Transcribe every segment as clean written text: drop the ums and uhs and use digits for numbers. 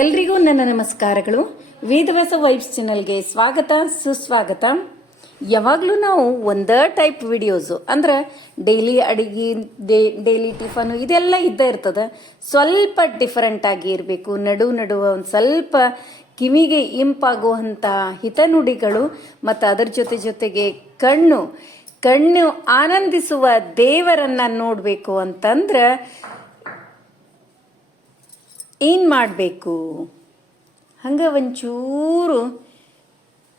ಎಲ್ರಿಗೂ ನನ್ನ ನಮಸ್ಕಾರಗಳು. ವೇದವ್ಯಾಸ ವೈಬ್ಸ್ ಚಾನಲ್ಗೆ ಸ್ವಾಗತ ಸುಸ್ವಾಗತ. ಯಾವಾಗಲೂ ನಾವು ಒಂದೇ ಟೈಪ್ ವಿಡಿಯೋಸು ಅಂದ್ರೆ ಡೈಲಿ ಅಡಿಗೆ, ಡೈಲಿ ಟಿಫನು ಇದೆಲ್ಲ ಇದ್ದೇ ಇರ್ತದೆ. ಸ್ವಲ್ಪ ಡಿಫರೆಂಟ್ ಆಗಿ ಇರಬೇಕು. ನಡುವ ಒಂದು ಸ್ವಲ್ಪ ಕಿವಿಗೆ ಇಂಪಾಗುವಂಥ ಹಿತನುಡಿಗಳು ಮತ್ತು ಅದರ ಜೊತೆಗೆ ಕಣ್ಣು ಆನಂದಿಸುವ ದೇವರನ್ನ ನೋಡಬೇಕು ಅಂತಂದ್ರೆ ಏನು ಮಾಡಬೇಕು? ಹಂಗೆ ಒಂಚೂರು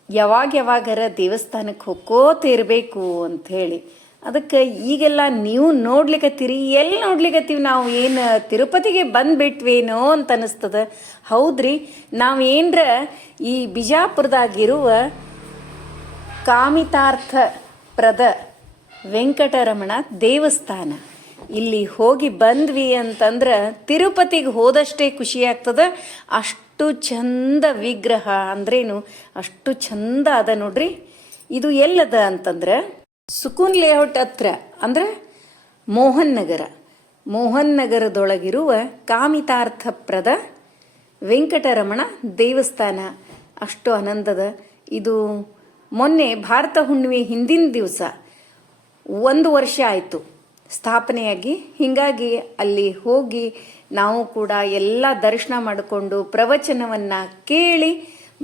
ಯಾವಾಗರ ದೇವಸ್ಥಾನಕ್ಕೆ ಹೋಗ್ಕೋತಿರ್ಬೇಕು ಅಂಥೇಳಿ. ಅದಕ್ಕೆ ಈಗೆಲ್ಲ ನೀವು ನೋಡ್ಲಿಕ್ಕತ್ತೀರಿ. ಎಲ್ಲಿ ನೋಡ್ಲಿಕ್ಕತ್ತೀವಿ ನಾವು? ಏನು ತಿರುಪತಿಗೆ ಬಂದುಬಿಟ್ವೇನೋ ಅಂತ ಅನ್ನಿಸ್ತದೆ. ಹೌದ್ರಿ, ನಾವೇನ್ರ ಈ ಬಿಜಾಪುರದಾಗಿರುವ ಕಾಮಿತಾರ್ಥಪ್ರದ ವೆಂಕಟರಮಣ ದೇವಸ್ಥಾನ ಇಲ್ಲಿ ಹೋಗಿ ಬಂದ್ವಿ ಅಂತಂದ್ರೆ ತಿರುಪತಿಗೆ ಹೋದಷ್ಟೇ ಖುಷಿ ಆಗ್ತದೆ. ಅಷ್ಟು ಚಂದ ವಿಗ್ರಹ ಅಂದ್ರೇನು, ಅಷ್ಟು ಚಂದ ಅದ ನೋಡ್ರಿ. ಇದು ಎಲ್ಲದ ಅಂತಂದ್ರೆ ಸುಕೂನ್ ಲೇಔಟ್ ಹತ್ರ, ಅಂದ್ರೆ ಮೋಹನ್ ನಗರದೊಳಗಿರುವ ಕಾಮಿತಾರ್ಥಪ್ರದ ವೆಂಕಟರಮಣ ದೇವಸ್ಥಾನ ಅಷ್ಟು ಆನಂದದ. ಇದು ಮೊನ್ನೆ ಭಾರತ ಹುಣ್ಣಿಮೆ ಹಿಂದಿನ ದಿವಸ 1 ವರ್ಷ ಆಯಿತು ಸ್ಥಾಪನೆಯಾಗಿ. ಹೀಗಾಗಿ ಅಲ್ಲಿ ಹೋಗಿ ನಾವು ಕೂಡ ಎಲ್ಲ ದರ್ಶನ ಮಾಡಿಕೊಂಡು ಪ್ರವಚನವನ್ನು ಕೇಳಿ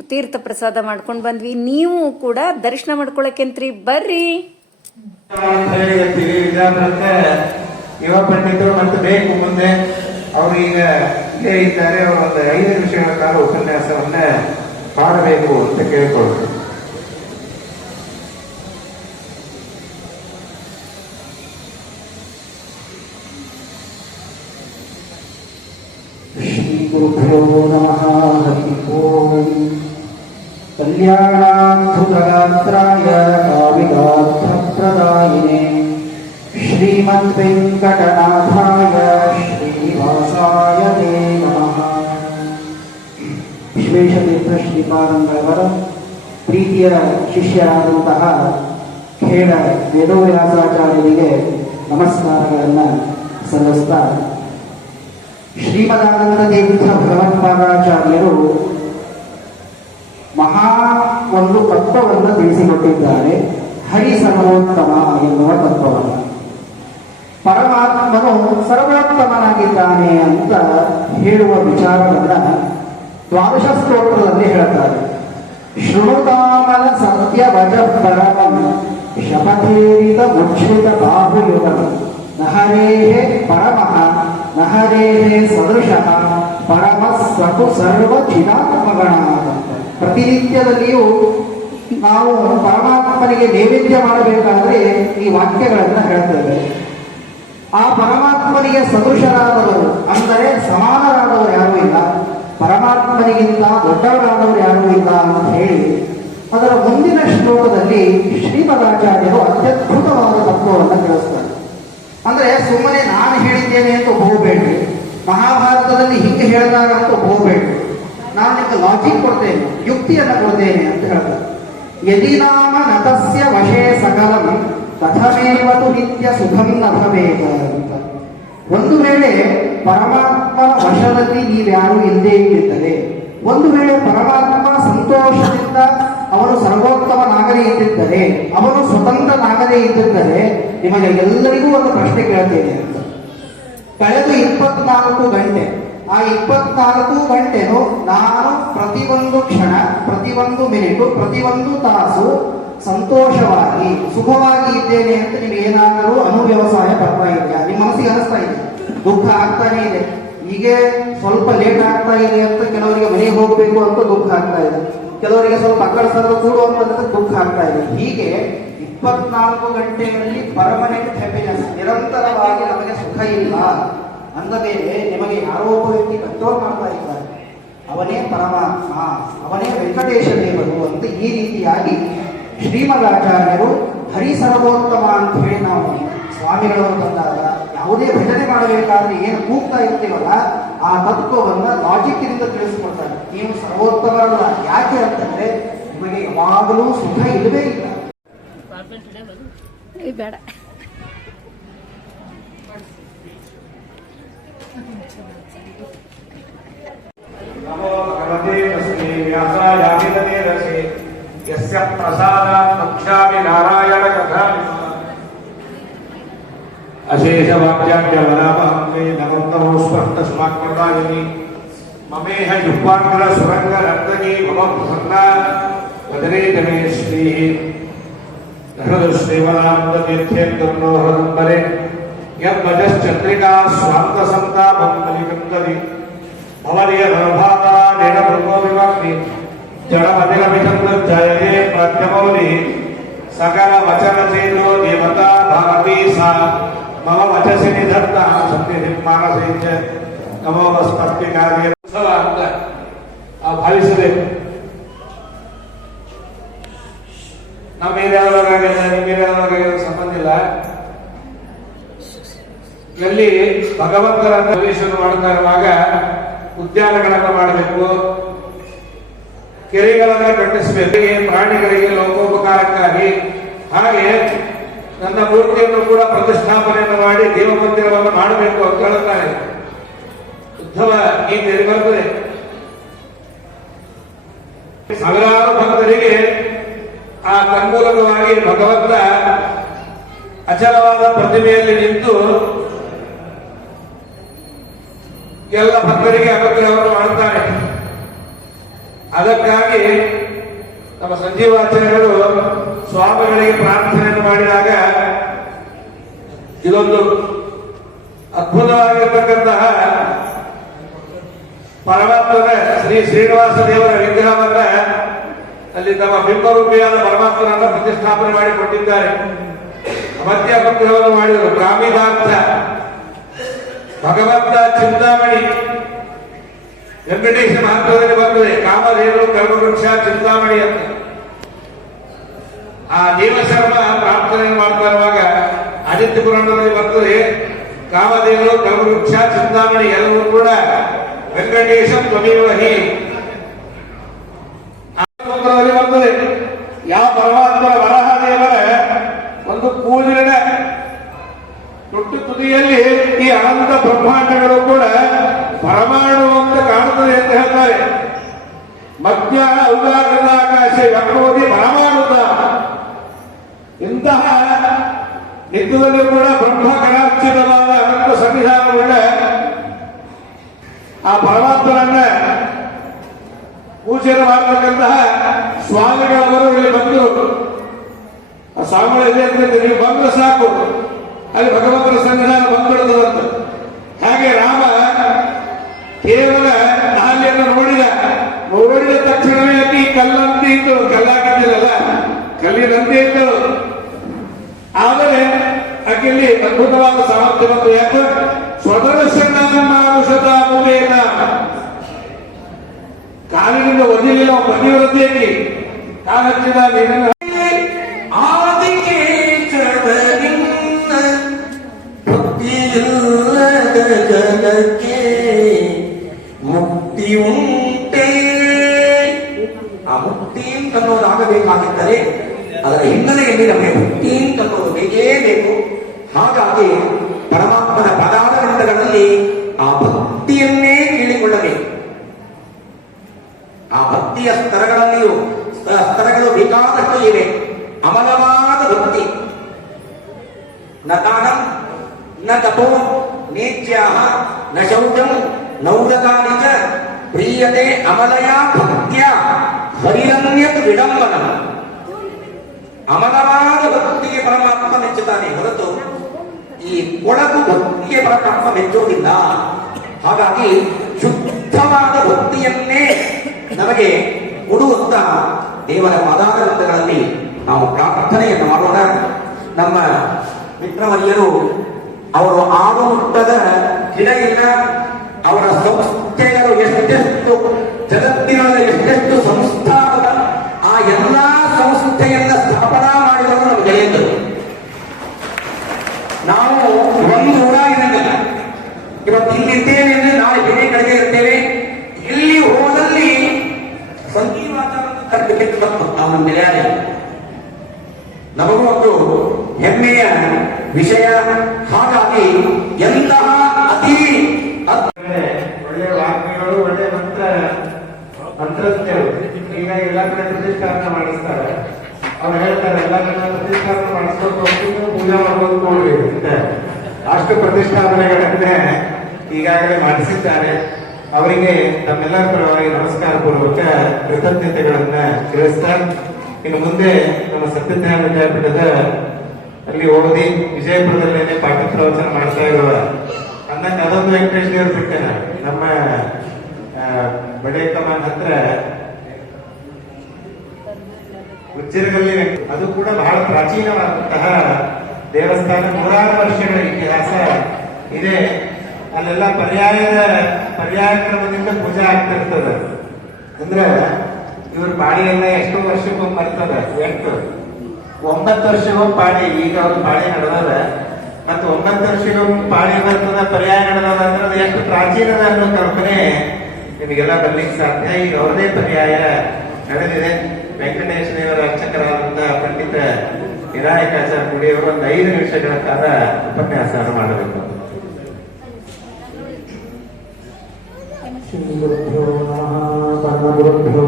ತೀರ್ಥ ಪ್ರಸಾದ ಮಾಡ್ಕೊಂಡು ಬಂದ್ವಿ. ನೀವು ಕೂಡ ದರ್ಶನ ಮಾಡ್ಕೊಳಕಂತ್ರಿ, ಬರ್ರಿ. ಯುವ ಪಂಡಿತರು ಮತ್ತು ಬೇಕು ಮುಂದೆ ಅವರು ಈಗ ಇಲ್ಲೇ ಇದ್ದಾರೆ. ಅವರು ಒಂದು 5 ನಿಮಿಷಗಳ ಕಾಲ ಉಪನ್ಯಾಸವನ್ನ ಮಾಡಬೇಕು ಅಂತ ಕೇಳ್ಕೊಳ್ತಾರೆ. ಶ್ರೀಗುರುಭ್ಯೋ ನಮಃ. ಹರಿ ಓಂ. ಕಲ್ಯಾಣಾದ್ಭುತಗಾತ್ರಾಯ ಕಾಮಿತಾರ್ಥಪ್ರದಾಯಿನೇ ಶ್ರೀಮದ್ವೆಂಕಟನಾಥಾಯ ಶ್ರೀನಿವಾಸಾಯ ತೇ ನಮಃ. ವಿಶ್ವೇಶತೀರ್ಥ ಶ್ರೀಪಾದಂಗಳವರ ಪ್ರೀತಿಯ ಶಿಷ್ಯರಾದಂತಹ ಖೇಡ ವೇದವ್ಯಾಸಾಚಾರ್ಯರಿಗೆ ನಮಸ್ಕಾರಗಳನ್ನು ಸಲ್ಲಿಸ್ತಾ, ಶ್ರೀಮದಾನಂದ ತೀರ್ಥ ಭಗವತ್ಪಾದಾಚಾರ್ಯರು ಒಂದು ತತ್ವವನ್ನು ತಿಳಿಸಿಕೊಟ್ಟಿದ್ದಾರೆ. ಹರಿ ಸರ್ವೋತ್ತಮ ಎನ್ನುವ ತತ್ವವನ್ನು. ಪರಮಾತ್ಮನು ಸರ್ವೋತ್ತಮನಾಗಿದ್ದಾನೆ ಅಂತ ಹೇಳುವ ವಿಚಾರವನ್ನ ದ್ವಾದಶ ಸ್ತೋತ್ರದಲ್ಲಿ ಹೇಳ್ತಾರೆ. ಶೃಣುತಾಮಲ ಸತ್ಯ ವಜ ಪರಮಂ ಶಪಥೇರಿತ ಮುಚ್ಛಿತ ಬಾಹುಯುಗಂ ನಹರೇಹೇ ಪರಮಃ ನಹರೇಹೇ ಸದೃಶಃ ಪರಮ ಸ್ವತು ಸರ್ವ ಚಿದಾತ್ಮಗಣ. ಪ್ರತಿನಿತ್ಯದಲ್ಲಿಯೂ ನಾವು ಪರಮಾತ್ಮನಿಗೆ ನೈವೇದ್ಯ ಮಾಡಬೇಕಾದ್ರೆ ಈ ವಾಕ್ಯಗಳನ್ನು ಹೇಳ್ತೇವೆ. ಆ ಪರಮಾತ್ಮನಿಗೆ ಸದೃಶರಾದವರು ಅಂದರೆ ಸಮಾನರಾದವರು ಯಾರೂ ಇಲ್ಲ, ಪರಮಾತ್ಮನಿಗಿಂತ ದೊಡ್ಡವರಾದವರು ಯಾರೂ ಇಲ್ಲ ಅಂತ ಹೇಳಿ ಅದರ ಮುಂದಿನ ಶ್ಲೋಕದಲ್ಲಿ ಶ್ರೀಮದಾಚಾರ್ಯರು ಅತ್ಯದ್ಭುತವಾದ ತತ್ವವನ್ನು ತಿಳಿಸ್ತಾರೆ. ಅಂದ್ರೆ ಸುಮ್ಮನೆ ನಾನು ಹೇಳಿದ್ದೇನೆ ಅಂತ ಹೋಗಬೇಡ್ರಿ, ಮಹಾಭಾರತದಲ್ಲಿ ಹಿಂಗೆ ಹೇಳಿದಾಗ ಅಂತ ಹೋಗಬೇಡ್ರಿ, ನಾನು ನಿಮಗೆ ಲಾಜಿಕ್ ಕೊಡ್ತೇನೆ, ಯುಕ್ತಿಯನ್ನು ಕೊಡ್ತೇನೆ ಅಂತ ಹೇಳ್ತಾರೆ. ಯದಿ ನಾಮ ನತಸ್ಯ ವಶೇ ಸಕಲಂ ತಥಮೇವತು ನಿತ್ಯ ಸುಖಂ ನ ಭವೇತ್ ಅಂತ. ಒಂದು ವೇಳೆ ಪರಮಾತ್ಮನ ವಶದಲ್ಲಿ ನೀವ್ಯಾರು ಇಲ್ಲದೇ ಇದ್ದಿದ್ದರೆ, ಒಂದು ವೇಳೆ ಪರಮಾತ್ಮ ಸಂತೋಷದಿಂದ ಅವನು ಸರ್ವೋತ್ತಮನಾಗದೇ ಇದ್ದಿದ್ದರೆ, ಅವನು ಸ್ವತಂತ್ರನಾಗದೇ ಇದ್ದಿದ್ದರೆ, ನಿಮಗೆ ಎಲ್ಲರಿಗೂ ಒಂದು ಪ್ರಶ್ನೆ ಕೇಳ್ತೇನೆ ಅಂತ. ಕಳೆದ 24 ಗಂಟೆ, ಆ 24 ಗಂಟೆನೂ ನಾನು ಪ್ರತಿಯೊಂದು ಕ್ಷಣ, ಪ್ರತಿಯೊಂದು ಮಿನಿಟು, ಪ್ರತಿಯೊಂದು ತಾಸು ಸಂತೋಷವಾಗಿ ಸುಖವಾಗಿ ಇದ್ದೇನೆ ಅಂತ ನಿಮಗೆ ಏನಾದರೂ ಅನುವ್ಯವಸಾಯ ಬರ್ತಾ ಇದೆಯಾ? ನಿಮ್ಮ ಮನಸ್ಸಿಗೆ ಅನಿಸ್ತಾ ಇದೆ? ದುಃಖ ಆಗ್ತಾನೆ ಇದೆ. ಹೀಗೆ ಸ್ವಲ್ಪ ಲೇಟ್ ಆಗ್ತಾ ಇದೆ ಅಂತ ಕೆಲವರಿಗೆ ಮನೆಗೆ ಹೋಗ್ಬೇಕು ಅಂತ ದುಃಖ ಆಗ್ತಾ ಇದೆ, ಕೆಲವರಿಗೆ ಸ್ವಲ್ಪ ಅಕ್ಕಡ ಸಲ ಕೂಡು ಅಂತ ದುಃಖ ಆಗ್ತಾ ಇದೆ. ಹೀಗೆ 24 ಗಂಟೆಗಳಲ್ಲಿ ಪರ್ಮನೆಂಟ್ ಹ್ಯಾಪಿನೆಸ್, ನಿರಂತರವಾಗಿ ನಮಗೆ ಸುಖ ಇಲ್ಲ ಅಂದ ಮೇಲೆ ನಿಮಗೆ ಯಾರೋ ಒಬ್ಬ ವ್ಯಕ್ತಿ ಕಂಟ್ರೋಲ್ ಮಾಡ್ತಾ ಇದ್ದಾರೆ, ಅವನೇ ಪರಮಾತ್ಮ, ಅವನೇ ವೆಂಕಟೇಶ ದೇವರು ಅಂತ ಈ ರೀತಿಯಾಗಿ ಶ್ರೀಮದಾಚಾರ್ಯರು ಹರಿ ಸರ್ವೋತ್ತಮ ಅಂತ ಹೇಳಿ ನಾವು ಸ್ವಾಮಿಗಳವರು ಬಂದಾಗ ಯಾವುದೇ ಭಜನೆ ಮಾಡಬೇಕಾದ್ರೆ ಏನು ಕೂಗ್ತಾ ಇರ್ತೀವಲ್ಲ ಆ ತತ್ವವನ್ನ ಲಾಜಿಕ್ ಇಂದ ತಿಳಿಸ್ಕೊಡ್ತಾರೆ. ನೀವು ಸರ್ವೋತ್ತಮರಲ್ಲ. ಯಾಕೆ ಅಂತಂದ್ರೆ ನಿಮಗೆ ಯಾವಾಗಲೂ ಸುಖ ಇಲ್ಲವೇ ಇಲ್ಲ. ಬೇಡ ನಮೋ ಪ್ರಸಾದಾತ್ ವಕ್ಷ್ಯಾಮಿ ನಾರಾಯಣ ಕಥಾ ಅಶೇಷ ವಾಕ್ಯಾಖ್ಯ ವರಾಮಹಂತೆ ನಮೋ ಸ್ಪಷ್ಟ ಸ್ವಾಕ್ಯದಾಯಿನಿ ಮಮೇಹ ಜುಹ್ವಾಗ್ರ ಸುರಂಗ ರತ್ನಗಿ ಮಮ ಪ್ರಸನ್ನ ವದನೆ ಜಮೇ ಶ್ರೀ ಹೃದು ಶ್ರೀವರಾನಂದ ತೀರ್ಥೇಂದ್ರನೋ ಹೃದಂಬರೆ ಯದ್ವಜಶ್ಚಂದ್ರಿಕಾ ಸ್ವಾಂತ ಸಂತಾಪಂ ಮಲಿಕಂದರಿ ಭವನಿಯ ನರಭಾವಾನೇನ ಮೃಗೋ ವಿವಾಗ್ನಿ ಜಡಮದಿರಮಿಚಂದ್ರಜಯೇ ಪ್ರಾಜ್ಞಮೌಲಿ ಸಕಲ ವಚನ ಚೇತೋ ದೇವತಾ ಭಾರತೀ ಸಾ ಮಮ ವಚಸಿ ನಿಧತ್ತ ಸತ್ಯ ಮಾನಸೇ ಚ ನಮೋ ಸ್ಪರ್ಧಿ ಕಾರ್ಯ ಉತ್ಸವ ಅಂತ ಭಾವಿಸಬೇಕು. ನಮ್ಮ ಏರಿಯಾದೊಳಗಾಗಲ್ಲ ನಿಮ್ಮ ಏರಿಯಾದೊಳಗಾಗಲ್ಲ ಸಂಬಂಧ ಇಲ್ಲ. ಇಲ್ಲಿ ಭಗವಂತನ ಪ್ರವೇಶವನ್ನು ಮಾಡ್ತಾ ಇರುವಾಗ ಉದ್ಯಾನಗಳನ್ನು ಮಾಡಬೇಕು, ಕೆರೆಗಳನ್ನು ಕಟ್ಟಿಸಬೇಕು, ಪ್ರಾಣಿಗಳಿಗೆ ಲೋಕೋಪಕಾರಕ್ಕಾಗಿ. ಹಾಗೆ ನನ್ನ ಮೂರ್ತಿಯನ್ನು ಕೂಡ ಪ್ರತಿಷ್ಠಾಪನೆಯನ್ನು ಮಾಡಿ ದೇವ ಮಂದಿರವನ್ನು ಮಾಡಬೇಕು ಅಂತ ಹೇಳುತ್ತಾರೆ. ಉದ್ಧವ ಗೀತೆಯಲ್ಲಿ ಬರ್ತದೆ, ಸಾವಿರಾರು ಭಕ್ತರಿಗೆ ಆ ತನ್ಮೂಲಕವಾಗಿ ಭಗವಂತ ಅಚಲವಾದ ಪ್ರತಿಮೆಯಲ್ಲಿ ನಿಂತು ಎಲ್ಲ ಭಕ್ತರಿಗೆ ಅನುಗ್ರಹವನ್ನು ಮಾಡುತ್ತಾನೆ. ಅದಕ್ಕಾಗಿ ನಮ್ಮ ಸಂಜೀವಾಚಾರ್ಯರು ಸ್ವಾಮಿಗಳಿಗೆ ಪ್ರಾರ್ಥನೆಯನ್ನು ಮಾಡಿದಾಗ ಇದೊಂದು ಅದ್ಭುತವಾಗಿರ್ತಕ್ಕಂತಹ ಪರಮಾತ್ಮನ ಶ್ರೀ ಶ್ರೀನಿವಾಸ ದೇವರ ವಿಗ್ರಹವನ್ನ ಅಲ್ಲಿ ತಮ್ಮ ಬಿಂಬರೂಪಿಯಾದ ಪರಮಾತ್ಮನನ್ನ ಪ್ರತಿಷ್ಠಾಪನೆ ಮಾಡಿಕೊಟ್ಟಿದ್ದಾರೆ. ಮಧ್ಯ ಅನುಗ್ರಹವನ್ನು ಮಾಡಿದರು. ಗ್ರಾಮೀಣಾರ್ಥ ಭಗವಂತ ಚಿಂತಾಮಣಿ ವೆಂಕಟೇಶ ಮಹತ್ವದಲ್ಲಿ ಬರ್ತದೆ. ಕಾಮಧೇನು ಕಲ್ಪವೃಕ್ಷ ಚಿಂತಾಮಣಿ ಅಂತ ಆ ದೇವಶರ್ಮ ಪ್ರಾರ್ಥನೆ ಮಾಡ್ತಾ ಇರುವಾಗ ಆದಿತ್ಯ ಪುರಾಣದಲ್ಲಿ ಬರ್ತದೆ. ಕಾಮಧೇನು ಕಲ್ಪವೃಕ್ಷ ಚಿಂತಾಮಣಿ ಎಲ್ಲವೂ ಕೂಡ ವೆಂಕಟೇಶ ತ್ವಮೇವ ಹಿ ಬರ್ತದೆ. ಯಾವ ಪರಮಾತ್ಮನ ವರಾಹದೇವರ ಒಂದು ಕೂದಲಿನ ದೊಡ್ಡ ತುದಿಯಲ್ಲಿ ಈ ಅನಂತ ಬ್ರಹ್ಮಾಂಡಗಳು ಕೂಡ ಪರಮಾಣು ಅಂತ ಕಾಣುತ್ತದೆ ಅಂತ ಹೇಳ್ತಾರೆ. ಮಧ್ಯ ಉದಾಗದ ಆಕಾಶ ವ್ಯಕ್ತೋದಿ ಪರಮಾಣುದ. ಇಂತಹ ನಿತ್ಯದಲ್ಲಿ ಕೂಡ ಬ್ರಹ್ಮ ಕರಾರ್ಚಿತವಾದ ಅನಂತ ಸಂವಿಧಾನವುಳ್ಳ ಆ ಪರಮಾತ್ಮನನ್ನ ಪೂಜೆ ಮಾಡತಕ್ಕಂತಹ ಸ್ವಾಮಿಗಳವರು ಇಲ್ಲಿ ಬಂದು ಆ ಸ್ವಾಮಿಗಳು ಇದೆ ಅಂತ ನೀವು ಬಂದ್ರೆ ಸಾಕು, ಅಲ್ಲಿ ಭಗವಂತನ ಸನ್ನಿಧಾನ ಬಂದ್ಬಿಡುತ್ತದಂತ. ಹಾಗೆ ರಾಮ ಕೇವಲ ನಾಲಿಯನ್ನು ನೋಡಿದ ತಕ್ಷಣವೇ ಅತಿ ಕಲ್ಲಂತೆ ಇದ್ದಳು, ಕಲ್ಲಾಗಿದ್ದಿಲ್ಲಲ್ಲ ಕಲ್ಲಿನಂತೆ ಇದ್ದಳು. ಆದರೆ ಆಕೆಯಲ್ಲಿ ಅದ್ಭುತವಾದ ಸಾಮರ್ಥ್ಯ ಬಂತು. ಯಾಕೆ ಸ್ವದರ್ಶನ ಕಾಲಿನಿಂದ ಒದಿಲಿಲ್ಲ ಪತಿವ್ರತೆಯಾಗಿ ಕಾಲಚ್ಚಿದ ನೀರನ್ನು ಜನಕ್ಕೆ ಮುಕ್ತಿ ಉಂಟೆ. ಆ ಮುಕ್ತಿ ಅಂತನ್ನೋದಾಗಬೇಕಾಗಿದ್ದರೆ ಅದರ ಹಿನ್ನೆಲೆಯಲ್ಲಿ ನಮಗೆ ಮುಕ್ತಿ ಅಂತನ್ನೋದು ಬೇಕೇ ಬೇಕು. ಹಾಗಾಗಿ ಪರಮಾತ್ಮನ ಪದಾರ್ಥಗಳಲ್ಲಿ ಆ ಭಕ್ತಿಯನ್ನೇ ಕೇಳಿಕೊಳ್ಳಬೇಕು. ಆ ಭಕ್ತಿಯ ಸ್ತರಗಳಲ್ಲಿಯೂ ಸ್ತರಗಳು ಬೇಕಾದಷ್ಟು ಇವೆ. ಅಮಲವಾದ ಭಕ್ತಿ, ನ ದಾನಂ ನ ತಪೋ ನೇತ್ಯಾಹ ನ ಶೌಚಂ ನೌದಕಾನಿ ಚ ಪ್ರೀಯತೆ ಅಮಲಯ ಭಕ್ತ್ಯ ಹರಿರನ್ಯತ್ ವಿಡಂಬನಂ. ಅಮಲವಾದ ಭಕ್ತಿಗೆ ಪರಮಾತ್ಮ ಮೆಚ್ಚುತ್ತಾನೆ ಹೊರತು ಈ ಕೊಳಕು ಭಕ್ತಿಗೆ ಪರಮಾತ್ಮ ಮೆಚ್ಚುವುದಿಲ್ಲ. ಹಾಗಾಗಿ ಶುದ್ಧವಾದ ಭಕ್ತಿಯನ್ನೇ ನಮಗೆ ಕೊಡುವಂತ ದೇವರ ಪದಾರ್ಥಗಳಲ್ಲಿ ನಾವು ಪ್ರಾರ್ಥನೆಯನ್ನು ಮಾಡೋಣ. ನಮ್ಮ ಮಿತ್ರವರಿಯರು ಅವರು ಆಡು ಮುಟ್ಟದ ಗಿಡ ಇಲ್ಲ. ಅವರ ಸಂಸ್ಥೆಗಳು ಎಷ್ಟೆಷ್ಟು ಜಗತ್ತಿನಲ್ಲಿ ಎಷ್ಟೆಷ್ಟು ಸಂಸ್ಥಾಪಕ ಆ ಎಲ್ಲಾ ಸಂಸ್ಥೆಯನ್ನ ಸ್ಥಾಪನಾ ಮಾಡಿದವರು ನಮ್ಮ ಗೆಳೆಯರು. ನಾವು ಒಂದು ಊರ ಇರಂಗಿಲ್ಲ. ಇವತ್ತು ಇಲ್ಲಿದ್ದೇವೆ ಅಂದ್ರೆ ನಾಳೆ ಬೇರೆ ಕಡೆಗೆ ಇರ್ತೇವೆ. ಇಲ್ಲಿ ಹೋದಲ್ಲಿ ಸಂಜೀವಾಚಾರವನ್ನು ಕಟ್ಟಬೇಕು ಬಂತು ಅವನ ನೆಲೆಯಾರೆ. ನಮಗೂ ಒಂದು ಹೆಮ್ಮೆಯ ವಿಷಯ. ಹಾಗಾಗಿ ಎಂತಹ ಅತಿ ಒಳ್ಳೆ ವಾಕ್ಯಗಳು, ಒಳ್ಳೆ ಮಂತ್ರಜ್ಞರು ಈಗ ಎಲ್ಲ ಕಡೆ ಪ್ರತಿಷ್ಠಾಪನೆ ಮಾಡಿಸ್ತಾರೆ. ಅವ್ರು ಹೇಳ್ತಾರೆ ಎಲ್ಲ ಪ್ರತಿಷ್ಠಾಪನೆ ಮಾಡಿಸ್ಕೊಂಡು ಹೋಗ್ತೀನಿ, ಪೂಜೆ ಮಾಡ್ಕೊಂಡು ಕೊಡ್ರಿ ಅಂತ. ಅಷ್ಟು ಪ್ರತಿಷ್ಠಾಪನೆಗಳನ್ನೇ ಈಗಾಗಲೇ ಮಾಡಿಸಿದ್ದಾರೆ. ಅವರಿಗೆ ತಮ್ಮೆಲ್ಲರ ಪರವಾಗಿ ನಮಸ್ಕಾರ ಪೂರ್ವಕ ಕೃತಜ್ಞತೆಗಳನ್ನ ತಿಳಿಸ್ತಾ, ಇನ್ನು ಮುಂದೆ ನಮ್ಮ ಸತ್ಯಜ್ಞಾನ ವಿದ್ಯಾಪೀಠದ ಅಲ್ಲಿ ಓದಿ ವಿಜಯಪುರದಲ್ಲೇನೆ ಪಾಠ ಪ್ರವಚನ ಮಾಡ್ತಾ ಇರುವ ಅದೊಂದು ವೆಂಕಟೇಶ್ ದೇವರು ಬಿಟ್ಟೆ ನಮ್ಮ ಬಡೆ ಕಮಾನ್ ಹತ್ರ ಉಜ್ಜಿರಗಲ್ಲಿ ಅದು ಕೂಡ ಬಹಳ ಪ್ರಾಚೀನವಾದಂತಹ ದೇವಸ್ಥಾನ, 100 ವರ್ಷಗಳ ಇತಿಹಾಸ ಇದೆ. ಅಲ್ಲೆಲ್ಲ ಪರ್ಯಾಯ ಕ್ರಮದಿಂದ ಪೂಜೆ ಆಗ್ತಾ ಇರ್ತದೆ. ಅಂದ್ರೆ ಇವ್ರ ಪಾಳಿಯೆಲ್ಲ ಎಷ್ಟೋ ವರ್ಷಕ್ಕೊಮ್ಮೆ ಬರ್ತದ, 9 ವರ್ಷಕ್ಕೊಮ್ಮೆ ಪಾಳಿ. ಈಗ ಅವ್ರ ಪಾಳಿ ನಡೆದದ, ಮತ್ತು 9 ವರ್ಷಕ್ಕೊಮ್ಮೆ ಪಾಳಿ ಬರ್ತದ, ಪರ್ಯಾಯ ನಡೆದದ ಅಂದ್ರೆ ಅದು ಎಷ್ಟು ಪ್ರಾಚೀನದ ಅನ್ನೋ ಕಲ್ಪನೆ ನಿಮಗೆಲ್ಲ ಬರ್ಲಿಕ್ಕೆ ಸಾಧ್ಯ. ಈಗ ಅವ್ರದೇ ಪರ್ಯಾಯ ನಡೆದಿದೆ. ವೆಂಕಟೇಶ ದೇವರ ಅರ್ಚಕರಾದಂತಹ ಪಂಡಿತ ವಿನಾಯಕಾಚಾರ್ಯ ಗುಡಿಯವರು ಒಂದು 5 ನಿಮಿಷಗಳ ಕಾಲ ಉಪನ್ಯಾಸ ಮಾಡಬೇಕು. ಶ್ರೀಗುರುಭ್ಯೋ ನಮಃ. ಪರಮಗುರುಭ್ಯೋ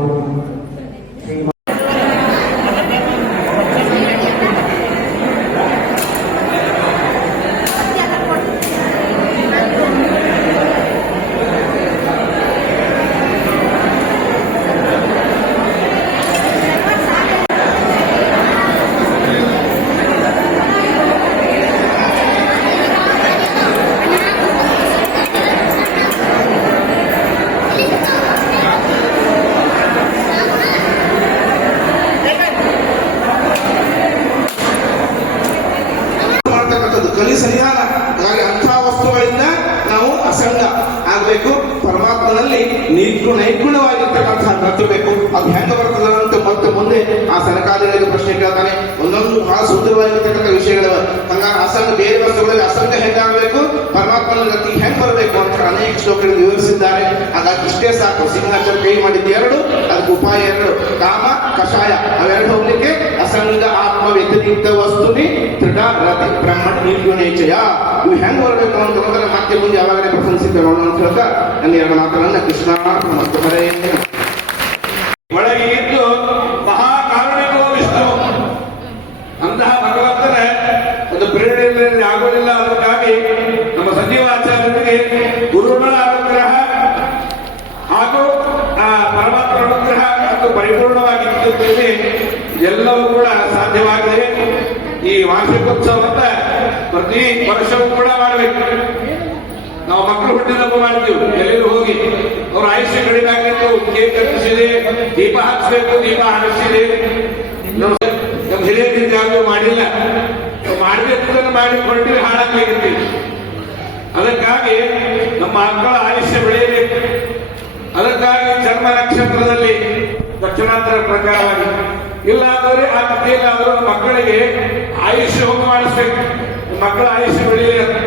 ಕಲಿ ಸನ್ನಿಧಾನ. ಹಾಗಾಗಿ ಅಂಥ ವಸ್ತುಗಳಿಂದ ನಾವು ಅಸಂಗ ಆಗಬೇಕು. ಪರಮಾತ್ಮನಲ್ಲಿ ನೈರ್ಗುಣವಾಗಿರ್ತಕ್ಕಂತಹ ನೃತ್ಯಬೇಕು. ಅದು ಹೆಂಗ ಬರ್ತದ ಅಂತ ಮತ್ತೆ ಮುಂದೆ ಆ ಸನಕಾದಿಗಳಿಗೆ ಪ್ರಶ್ನೆ ಕೇಳ್ತಾನೆ. ಒಂದೊಂದು ಬಹಳ ಸುಂದರವಾಗಿರ್ತಕ್ಕಂಥ ವಿಷಯಗಳು. ಹಂಗಾರೆ ಅಸಂಗ ಬೇರೆ ವಸ್ತುಗಳಿಗೆ ಅಸಂಗ ಹೆಂಗಾಗಬೇಕು, ಪರಮಾತ್ಮನ ಗತಿ ಹೆಂಗ್ ಬರಬೇಕು ಅಂತ ಅನೇಕ ಶ್ಲೋಕಗಳನ್ನು ವಿವರಿಸಿದ್ದಾರೆ. ಹಾಗಾಗಿ ಇಷ್ಟೇ ಸಾಕು. ಸಿಂಹಾಚಾರ್ಯ ಕೈ ಮಾಡಿದ್ದು 2, ಅದಕ್ಕೆ ಉಪಾಯ 2: ಕಾಮ, ಕಷಾಯ. ಅವೆರಡು ಹೋಗ್ಲಿಕ್ಕೆ ಅಸಂಗ ಆತ್ಮ ವ್ಯತಿರಿಕ್ತ ವಸ್ತುನಿ ದೃಢ ರತಿ ಬ್ರಹ್ಮಣ ನಿರ್ಗುಣೇಚಯ. ಇವು ಹೆಂಗ್ ಬರಬೇಕು ಅಂತಂದ್ರೆ ಮತ್ತೆ ಮುಂದೆ ಯಾವಾಗಲೇ ಪ್ರಶಂಸಿತ ನೋಡೋಣ ಅಂತ ಹೇಳ್ತಾ ನನ್ನ 2 ಮಾತುಗಳನ್ನ ಕೃಷ್ಣಾರ್ಪಣ ಮತ್ತು ಹರೇ. ಒಳಗೆ ಇದ್ದು ಮಹಾಕಾರುಣಿಕೋ ವಿಷ್ಣು ಅಂತಹ ಭಗವಂತನ ಒಂದು ಪ್ರೇರಣೆಯಲ್ಲಿ ಆಗೋದಿಲ್ಲ. ಅದಕ್ಕಾಗಿ ನಮ್ಮ ಸಂಜೀವಾಚಾರ್ಯರಿಗೆ ಗುರುಗಳ ಅನುಗ್ರಹ ಹಾಗೂ ಆ ಪರಮಾತ್ಮ ಅನುಗ್ರಹ ಮತ್ತು ಪರಿಪೂರ್ಣವಾಗಿದ್ದುತ್ತೇನೆ ಎಲ್ಲವೂ ಕೂಡ ಸಾಧ್ಯವಾಗಿದೆ. ಈ ವಾರ್ಷಿಕೋತ್ಸವದ ಪ್ರತಿ ವರ್ಷವೂ ಕೂಡ ಮಾಡಬೇಕು. ನಾವು ಮಕ್ಕಳು ಹುಟ್ಟಿದಪ್ಪ ಮಾಡ್ತೀವಿ, ಎಲ್ಲೆಲ್ಲೂ ಹೋಗಿ ಅವ್ರ ಆಯುಷ್ಯ ಕಡಿಮೆ ಆಗಿತ್ತು, ಕೇಕ್ ಕಟ್ಟಿಸಿದೆ, ದೀಪ ಹಚ್ಚಿಬೇಕು, ದೀಪ ಹಾರಿಸಿದೆ. ನಮ್ಮ ಹಿರಿಯರಿಂದ ಯಾವುದು ಮಾಡಿಲ್ಲ, ಮಾಡಬೇಕು ಮಾಡಿ ಹೊರಟಿವಿ, ಹಾಳಾಗ್ಲಿಕ್ಕೆ. ಅದಕ್ಕಾಗಿ ನಮ್ಮ ಮಕ್ಕಳ ಆಯುಷ್ಯ ಬೆಳೆಯಬೇಕು. ಅದಕ್ಕಾಗಿ ಜನ್ಮ ನಕ್ಷತ್ರದಲ್ಲಿ ದಕ್ಷಿಣಾಂತರ ಪ್ರಕಾರವಾಗಿ ಇಲ್ಲ ಅಂದರೆ ಆ ಕಥೆಯಲ್ಲಿ ಅವರು ಮಕ್ಕಳಿಗೆ ಆಯುಷ್ಯ ಹೋಗಿ ಮಾಡಿಸ್ಬೇಕು, ಮಕ್ಕಳ ಆಯುಷ್ಯ ಬೆಳೆಯಲಿ.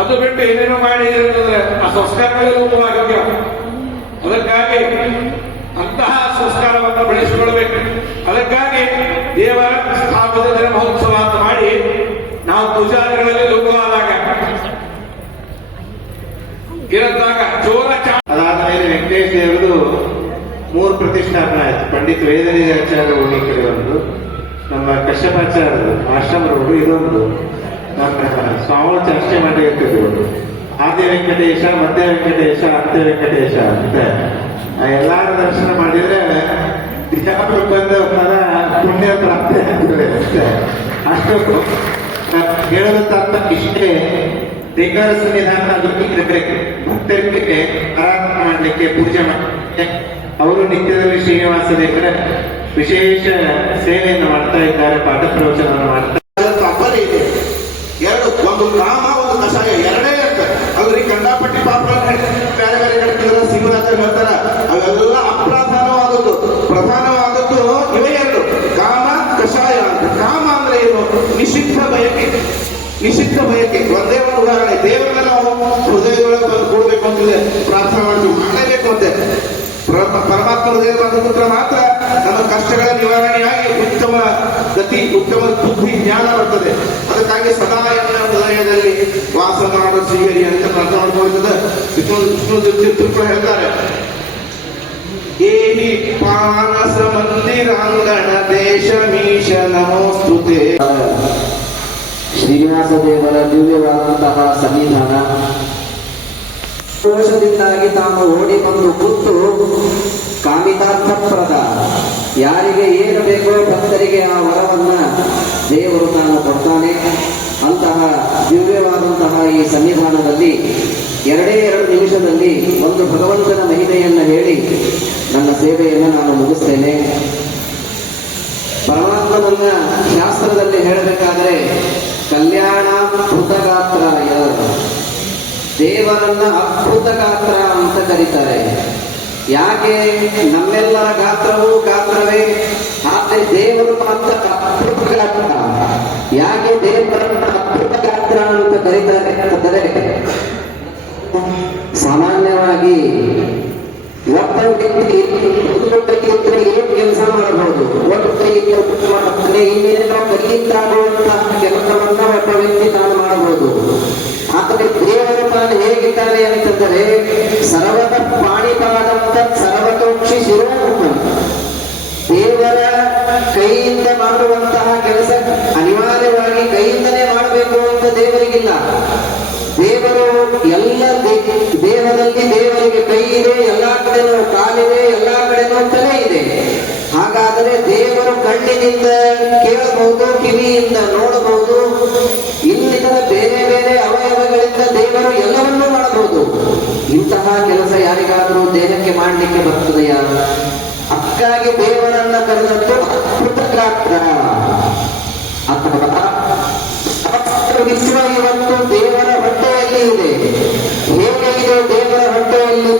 ಅದು ಬಿಟ್ಟು ಏನೇನೋ ಮಾಡಿದ್ರೆ ಆ ಸಂಸ್ಕಾರಗಳೇ ರೂಪವಾಗಿವೆ. ಅದಕ್ಕಾಗಿ ಅಂತಹ ಸಂಸ್ಕಾರವನ್ನು ಬೆಳೆಸಿಕೊಳ್ಳಬೇಕು. ಅದಕ್ಕಾಗಿ ದೇವರ ಸ್ಥಾಪದ ದಿನ ಮಹೋತ್ಸವ ಅಂತ ಮಾಡಿ ನಾವು ಪೂಜಾರಿಗಳಲ್ಲಿ ಲೋಕವಾದಾಗ ಇರದಾಗ ಜೋರ ಅದಾದ ಮೇಲೆ ವೆಂಕಟೇಶ್ ದೇವರದು 3 ಪ್ರತಿಷ್ಠಾಪನೆ ಆಯ್ತು. ಪಂಡಿತ್ ವೇದನಿಧಾಚಾರ್ಯ ಉಳಿಕಡೆ ಒಂದು, ನಮ್ಮ ಕಶ್ಯಪಾಚಾರ್ಯರು ಆಶ್ರಮ ರೋಡು ಇದೊಂದು, ನಮ್ಮ ಸ್ವಾಮಿಗಳು ಚರ್ಚೆ ಮಾಡಿ ಇರ್ತಿದ್ರು. ಆದ್ಯ ವೆಂಕಟೇಶ, ಮಧ್ಯ ವೆಂಕಟೇಶ, ಅಂತ್ಯ ವೆಂಕಟೇಶ ಅಂತ ಎಲ್ಲಾರ ದರ್ಶನ ಮಾಡಿದ್ರೆ ಬಿಜಾಪುರ ಬಂದ ಪದ ಪುಣ್ಯ ಪ್ರಾಪ್ತಿ ಆಗ್ತದೆ ಅಷ್ಟೇ. ಅಷ್ಟಕ್ಕೂ ಹೇಳುವಂತ ಇಷ್ಟೇ. ದೇವರ ಸನ್ನಿಧಾನ ಇರಬೇಕು. ಭಕ್ತರಿಗೆ ಆರಾಧನೆ ಮಾಡಲಿಕ್ಕೆ, ಪೂಜೆ ಮಾಡಲಿಕ್ಕೆ ಅವರು ನಿತ್ಯದಲ್ಲಿ ಶ್ರೀನಿವಾಸ ದೇವರ ವಿಶೇಷ ಸೇವೆಯನ್ನು ಮಾಡ್ತಾ ಇದ್ದಾರೆ, ಪಾಠ ಪ್ರವಚನವನ್ನು ಮಾಡ್ತಾ. ತಪ್ಪನೇ ಇದೆ. 2: ಒಂದು ಕಾಮ, ಒಂದು ಕಷಾಯ, ಎರಡೇ ಇರ್ತದೆ. ಅದ್ರಿ ಕಂಡಾಪಟ್ಟಿ ಪಾಪಗಳನ್ನು ಬೇರೆ ಬೇರೆ ಕಡೆ ಸಿಂಹನಾಥ ಹೇಳ್ತಾರ. ಅವೆಲ್ಲ ಅಪ್ರಧಾನವಾದದ್ದು. ಪ್ರಧಾನವಾದದ್ದು ಇವೇ 2: ಕಾಮ, ಕಷಾಯ ಅಂತ. ಕಾಮ ಅಂದ್ರೆ ಏನು? ನಿಷಿದ್ಧ ಬಯಕೆ. ನಿಷಿದ್ಧ ಬಯಕೆ ಒಂದೇ ಒಂದು ಉದಾಹರಣೆ. ದೇವರನ್ನ ನಾವು ಹೃದಯದೊಳಗೆ ಬಂದು ಕೂಡಬೇಕು ಅಂತಿಲ್ಲ, ಪ್ರಾರ್ಥನೆ ಮಾಡ್ತೀವಿ, ಮಾಡಲೇಬೇಕು ಅಂತೆ. ಪರಮಾತ್ಮ ಹೃದಯ ಬಂದ ಮಾತ್ರ ನಮ್ಮ ಕಷ್ಟಗಳ ನಿವಾರಣೆಯಾಗಿ ಉತ್ತಮ ಗತಿ, ಉತ್ತಮ ಬುದ್ಧಿ, ಜ್ಞಾನ ಬರ್ತದೆ. ಅದಕ್ಕಾಗಿ ಸದಾ ಎನ್ನ ಹೃದಯದಲ್ಲಿ ವಾಸ ಮಾಡೋ ಶ್ರೀಹರಿ ಅಂತ ಪ್ರಾರ್ಥನೆ ಮಾಡ್ಕೊಳ್ತದೆ. ವಿಷ್ಣು ಹೇಳ್ತಾರೆ, ಏನಿ ಮಾನಸ ಮಂದಿರಾಂಗಣ ದೇಶಮೀಶ ನಮೋಸ್ತುತೆ. ಶ್ರೀನಿವಾಸ ದೇವರ ದಿವ್ಯವಾದಂತಹ ಸನ್ನಿಧಾನ. ದೋಷದಿಂದಾಗಿ ತಾನು ಓಡಿ ಬಂದು ಕೂತು ಕಾಮಿತಾರ್ಥಪ್ರದ, ಯಾರಿಗೆ ಏನು ಬೇಕೋ ಭಕ್ತರಿಗೆ ಆ ವರವನ್ನ ದೇವರು ತಾನು ಕೊಡ್ತಾನೆ. ಅಂತಹ ದಿವ್ಯವಾದಂತಹ ಈ ಸನ್ನಿಧಾನದಲ್ಲಿ 2 ನಿಮಿಷದಲ್ಲಿ ಒಂದು ಭಗವಂತನ ಮಹಿಮೆಯನ್ನು ಹೇಳಿ ನನ್ನ ಸೇವೆಯನ್ನು ನಾನು ಮುಗಿಸ್ತೇನೆ. ಪರಮಾತ್ಮನನ್ನ ಶಾಸ್ತ್ರದಲ್ಲಿ ಹೇಳಬೇಕಾದ್ರೆ ಕಲ್ಯಾಣ ಅದ್ಭುತಗಾತ್ರಾಯ, ದೇವರನ್ನ ಅದ್ಭುತ ಗಾತ್ರ ಅಂತ ಕರೀತಾರೆ. ಯಾಕೆ? ನಮ್ಮೆಲ್ಲರ ಗಾತ್ರವೇ, ಆದರೆ ದೇವರು ಮಾತ್ರ ಅದ್ಭುತ ಗಾತ್ರ. ಯಾಕೆ ದೇವರನ್ನ ಅದ್ಭುತ ಗಾತ್ರ ಅಂತ ಕರೀತಾರೆ ಅಂತಂದರೆ, ಸಾಮಾನ್ಯವಾಗಿ ಒಬ್ಬ ವ್ಯಕ್ತಿ ಏನು ಕೆಲಸ ಮಾಡಬಹುದು, ಒಬ್ಬ ಕೆಲಸ ಮಾಡುತ್ತಾನೆ, ಇನ್ನೇನೋ ಕಲಿಯುತ್ತಾಗುವಂತಹ ಕೆಲಸವನ್ನ ಒಬ್ಬ ವ್ಯಕ್ತಿ ತಾನು ಮಾಡಬಹುದು. ಆದರೆ ದೇವರು ತಾನು ಹೇಗಿದ್ದಾನೆ ಅಂತಂದರೆ ಸರ್ವತ ಪಾಣಿಪಾದಂತ ಸರ್ವತೋಕ್ಷಿ ಶಿರೋಮುಖ. ದೇವರ ಕೈಯಿಂದ ಮಾಡುವಂತಹ ಕೆಲಸ ಅನಿವಾರ್ಯವಾಗಿ ಕೈಯಿಂದಲೇ ಮಾಡಬೇಕು ಅಂತ ದೇವರಿಗಿಲ್ಲ. ದೇವರು ಎಲ್ಲ ದೇಹದಲ್ಲಿ ದೇವರಿಗೆ ಕೈ ಇದೆ, ಎಲ್ಲಾ ಕಡೆನೂ ಕಾಲಿದೆ, ಎಲ್ಲಾ ಕಡೆನೂ ತಲೆ ಇದೆ. ಹಾಗಾದರೆ ದೇವರು ಕಣ್ಣಿನಿಂದ ಕೇಳಬಹುದು, ಕಿವಿಯಿಂದ ನೋಡಬಹುದು, ಇನ್ನಿತರ ಬೇರೆ ಬೇರೆ ಅವಯವಗಳಿಂದ ದೇವರು ಎಲ್ಲವನ್ನೂ ಮಾಡಬಹುದು. ಇಂತಹ ಕೆಲಸ ಯಾರಿಗಾದರೂ ದೇಹಕ್ಕೆ ಮಾಡಲಿಕ್ಕೆ ಬರ್ತದೆಯಾ? ಅದಕ್ಕಾಗಿ ದೇವರನ್ನ ಕರೆದದ್ದು ಅದ್ಭುತ ಗಾತ್ರ. ಅಥವಾ ವಿಶ್ವ ಇವತ್ತು ದೇವರ ಹೊಟ್ಟೆಯಲ್ಲಿ ಇದೆ. ಹೇಗೆ ಇದೆ ದೇವರ ಹೊಟ್ಟೆಯಲ್ಲಿ?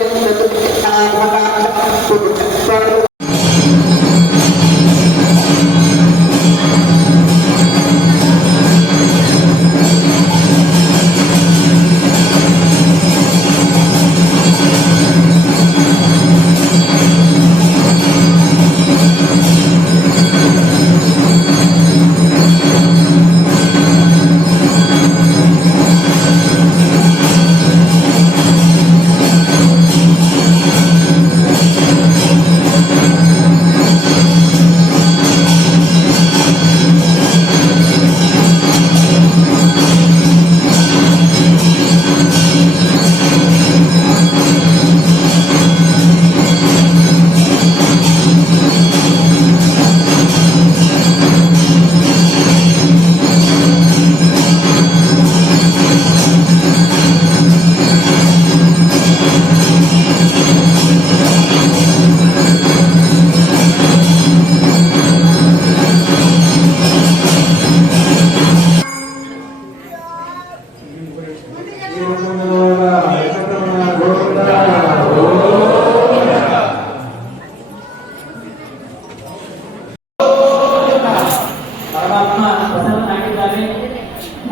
ಪರಮಾತ್ಮ ಪ್ರಸನ್ನನಾಗಿದ್ದಾನೆ.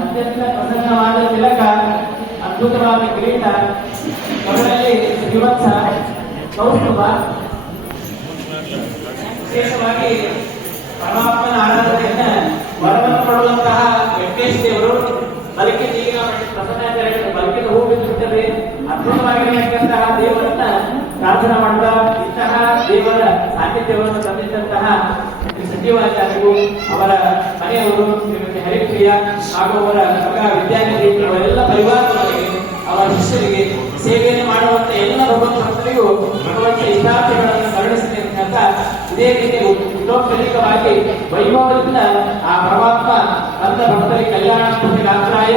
ಅತ್ಯಂತ ಪ್ರಸನ್ನವಾದ ತಿಲಕ, ಅದ್ಭುತವಾದ ಕಿರೀಟ, ಕೊರಳಲ್ಲಿ ಶ್ರೀವತ್ಸ ಕೌಸ್ತುಭ. ವಿಶೇಷವಾಗಿ ಪರಮಾತ್ಮನ ಆರಾಧನೆಯನ್ನ ವರವನ್ನು ಕೊಡುವಂತಹ ವೆಂಕಟೇಶ ದೇವರು ಬಲಕಿನ ಈಗ ಪ್ರಸನ್ನ ಬಲಕಿನ ಹೂ ಬಿದ್ದುಬಿಟ್ಟರೆ ಅದ್ಭುತವಾಗಿರತಕ್ಕಂತಹ ದೇವರನ್ನ ಪ್ರಾರ್ಥನಾ ಮಾಡ್ತಾ ಇಂತಹ ದೇವರ ಸಾನ್ನಿಧ್ಯವನ್ನು ತಂದಿದ್ದಂತಹ ಸಚಿವಾಚಾರ್ಯರು, ಅವರ ಮನೆಯವರು ಶ್ರೀಮತಿ ಹರಿಪ್ರಿಯ ಹಾಗೂ ಅವರ ಮಗ ವಿದ್ಯಾನಿಧಿ, ಅವರೆಲ್ಲ ಪರಿವಾರದವರಿಗೆ, ಅವರ ಶಿಷ್ಯರಿಗೆ ಸೇವೆಯನ್ನು ಮಾಡುವಂತ ಎಲ್ಲ ಭಗವಂತ ಭಕ್ತರಿಗೂ ಭಗವಂತ ಇಷ್ಟಾರ್ಥಗಳನ್ನು ಕರುಣಿಸಲಿ ಅಂತ ಇದೇ ರೀತಿ ಉತ್ತೋತ್ಕಲಿಕವಾಗಿ ವೈಭವದಿಂದ ಆ ಪರಮಾತ್ಮ ಬಂದ ಭಕ್ತರಿಗೆ ಕಲ್ಯಾಣಾತ್ಮಕ ಗಾತ್ರಾಯ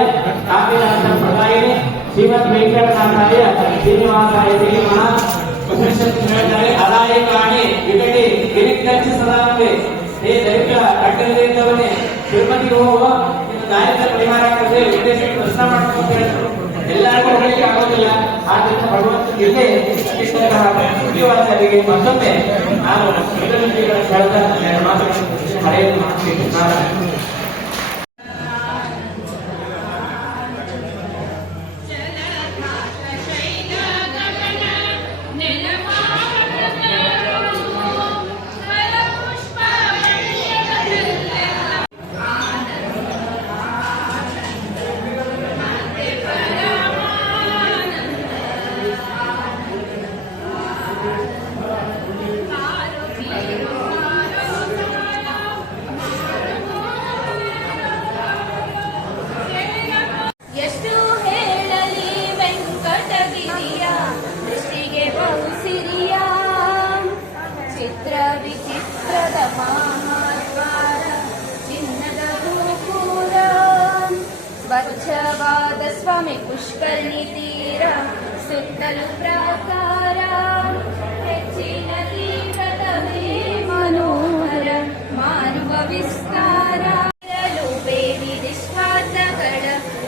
ಕಾಮಿನಾಥ ಪ್ರದಾಯನೇ ಶ್ರೀಮದ್ ವೆಂಕಟನಾಥಾಯ ಶ್ರೀನಿವಾಸಾಯ ಶ್ರೀಮಃ ಹೇಳ್ತಾರೆ. ಅದಾಯ ಕಾಣೆ ವಿಕಟೆ ಗಿರಿಕಚ್ಚಿ ಸದಾನವೇ ಹೇ ದೈತ್ಯ ಕಟ್ಟಲಿದ್ದವನೇ ತಿರುಪತಿಗೆ ಹೋಗುವ ನಿನ್ನ ದಾರಿದ ಪರಿಹಾರ ಆಗದೆ ವೆಂಕಟೇಶ್ವರ ದರ್ಶನ ಮಾಡ್ಕೊಂಡು ಹೇಳಿದ್ರು. ಎಲ್ಲರಿಗೂ ಹೋಗಲಿಕ್ಕೆ ಆಗೋದಿಲ್ಲ. ಆದ್ದರಿಂದ ಭಗವಂತ ಇಲ್ಲೇ ಸಚಿವಾಚಾರ್ಯರಿಗೆ ಮತ್ತೊಮ್ಮೆ ನಾನು ಹೇಳ್ತಾ ಮಾತುಗಳನ್ನು ಹರೆಯನ್ನು ಮಾಡ್ತೀನಿ. ಸ್ವಾಮಿ ಪುಷ್ಕರಣಿ ತೀರ ಸುತ್ತಲೂ ಪ್ರಾಕಾರ ಹೆಚ್ಚಿನ ತೀವ್ರತವೇ ಮನೋಹರ ಮಾನವ ವಿಸ್ತಾರ ಬೇಡಿ ನಿಸ್ವಾರ್ಥಗಳ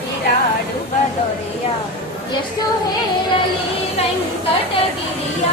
ಇರಾಡುವ ದೊರೆಯ ಎಷ್ಟು ಹೇಳಲಿ ವೆಂಕಟಗಿರಿಯ